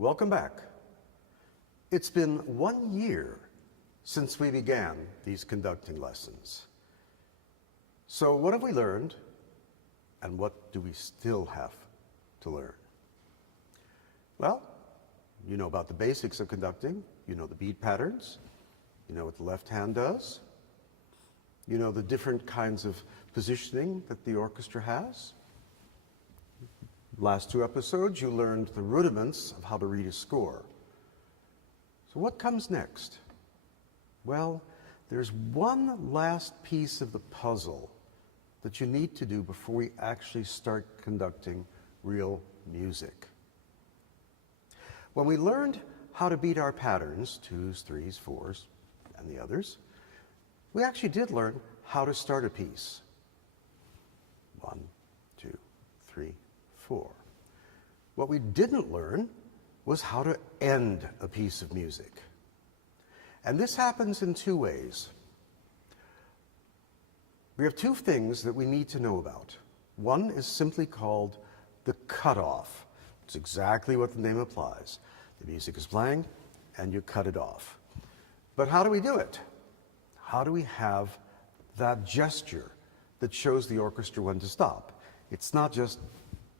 Welcome back. It's been 1 year since we began these conducting lessons. So what have we learned, and what do we still have to learn? Well, you know about the basics of conducting. You know the beat patterns. You know what the left hand does. You know the different kinds of positioning that the orchestra has. Last 2 episodes, you learned the rudiments of how to read a score. So what comes next? Well, there's one last piece of the puzzle that you need to do before we actually start conducting real music. When we learned how to beat our patterns, 2s, 3s, 4s, and the others, we actually did learn how to start a piece. 1, 2, 3, 4. What we didn't learn was how to end a piece of music. And this happens in 2 ways. We have 2 things that we need to know about. One is simply called the cutoff. It's exactly what the name applies. The music is playing, and you cut it off. But how do we do it? How do we have that gesture that shows the orchestra when to stop? It's not just,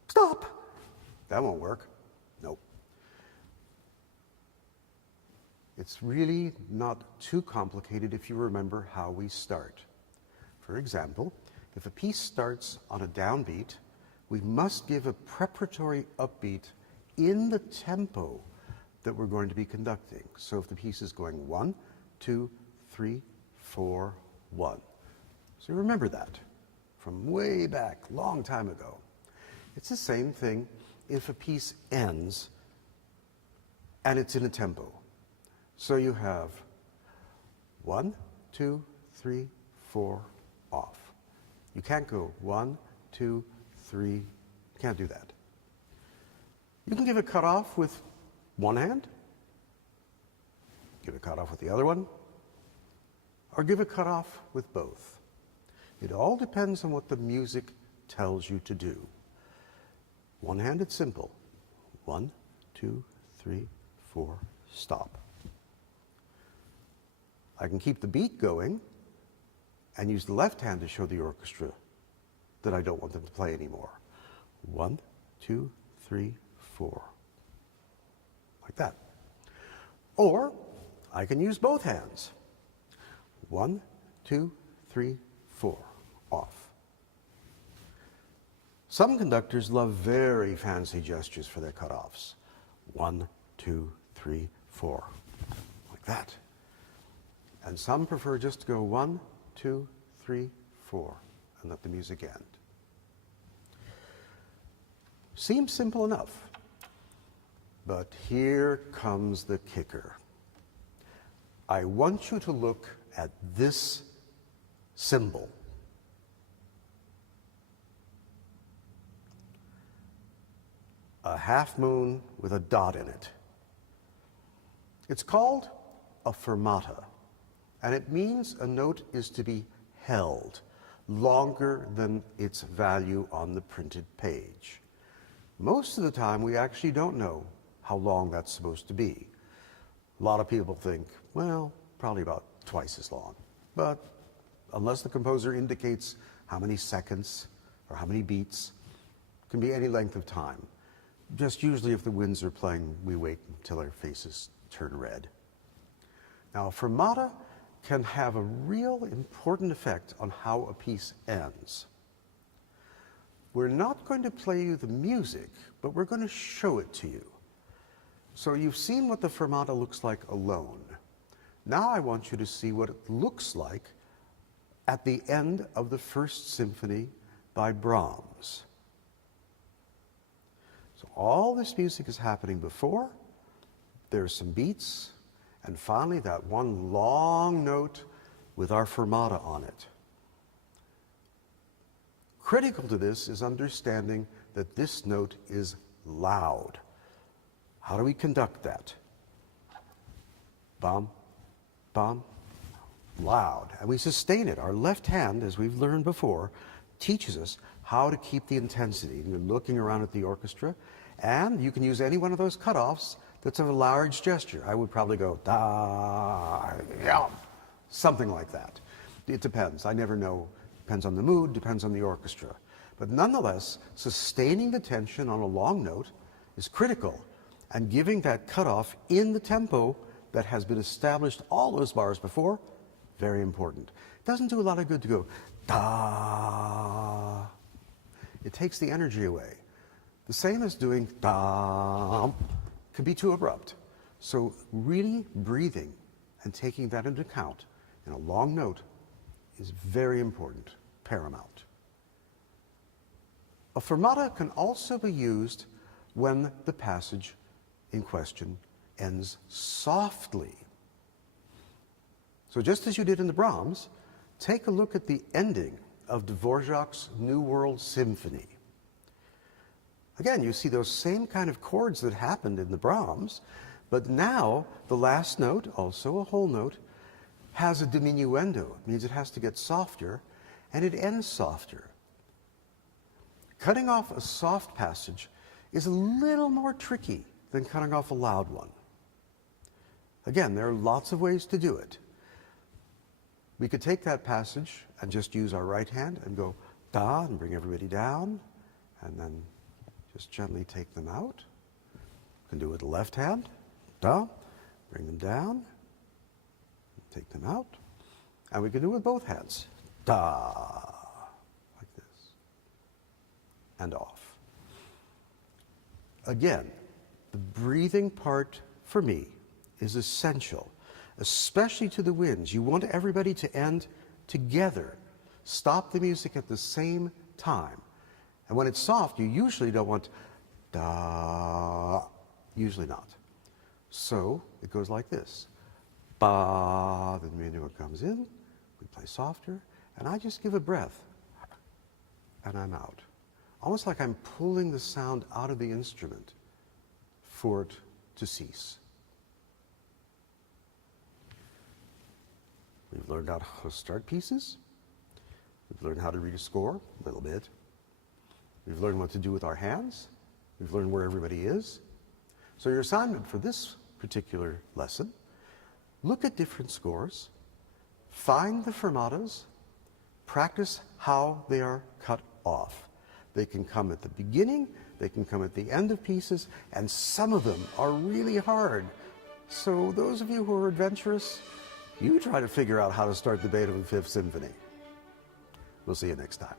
stop! That won't work. Nope. It's really not too complicated if you remember how we start. For example, if a piece starts on a downbeat, we must give a preparatory upbeat in the tempo that we're going to be conducting. So if the piece is going 1, 2, 3, 4, 1. So remember that from way back, long time ago. It's the same thing if a piece ends and it's in a tempo. So you have 1, 2, 3, 4, off. You can't go 1, 2, 3, you can't do that. You can give a cutoff with one hand, give a cutoff with the other one, or give a cutoff with both. It all depends on what the music tells you to do. One hand, it's simple. 1, 2, 3, 4, stop. I can keep the beat going and use the left hand to show the orchestra that I don't want them to play anymore. 1, 2, 3, 4. Like that. Or I can use both hands. 1, 2, 3, 4. Off. Some conductors love very fancy gestures for their cutoffs. 1, 2, 3, 4. Like that. And some prefer just to go 1, 2, 3, 4, and let the music end. Seems simple enough. But here comes the kicker. I want you to look at this symbol. A half moon with a dot in it. It's called a fermata, and it means a note is to be held longer than its value on the printed page. Most of the time, we actually don't know how long that's supposed to be. A lot of people think, well, probably about twice as long. But unless the composer indicates how many seconds or how many beats, it can be any length of time. Just usually if the winds are playing, we wait until our faces turn red. Now, a fermata can have a real important effect on how a piece ends. We're not going to play you the music, but we're going to show it to you. So you've seen what the fermata looks like alone. Now I want you to see what it looks like at the end of the First Symphony by Brahms. So all this music is happening before, there's some beats, and finally that one long note with our fermata on it. Critical to this is understanding that this note is loud. How do we conduct that? Bum, bum, loud. And we sustain it. Our left hand, as we've learned before, teaches us how to keep the intensity. And you're looking around at the orchestra, and you can use any one of those cutoffs that's of a large gesture. I would probably go da, yeah, something like that. It depends. I never know. Depends on the mood, depends on the orchestra. But nonetheless, sustaining the tension on a long note is critical, and giving that cutoff in the tempo that has been established all those bars before, very important. It doesn't do a lot of good to go da. It takes the energy away. The same as doing da can be too abrupt. So really breathing and taking that into account in a long note is very important, paramount. A fermata can also be used when the passage in question ends softly. So just as you did in the Brahms, take a look at the ending of Dvořák's New World Symphony. Again, you see those same kind of chords that happened in the Brahms, but now the last note, also a whole note, has a diminuendo. It means it has to get softer, and it ends softer. Cutting off a soft passage is a little more tricky than cutting off a loud one. Again, there are lots of ways to do it. We could take that passage and just use our right hand and go da and bring everybody down, and then just gently take them out. We can do it with the left hand, da, bring them down, take them out. And we can do it with both hands, da, like this, and off. Again, the breathing part for me is essential, especially to the winds. You want everybody to end together. Stop the music at the same time. And when it's soft, you usually don't want da, usually not. So it goes like this. Ba, the diminuendo comes in, we play softer, and I just give a breath, and I'm out. Almost like I'm pulling the sound out of the instrument for it to cease. We've learned how to start pieces. We've learned how to read a score, a little bit. We've learned what to do with our hands. We've learned where everybody is. So your assignment for this particular lesson, look at different scores, find the fermatas, practice how they are cut off. They can come at the beginning, they can come at the end of pieces, and some of them are really hard. So those of you who are adventurous, you try to figure out how to start the Beethoven Fifth Symphony. We'll see you next time.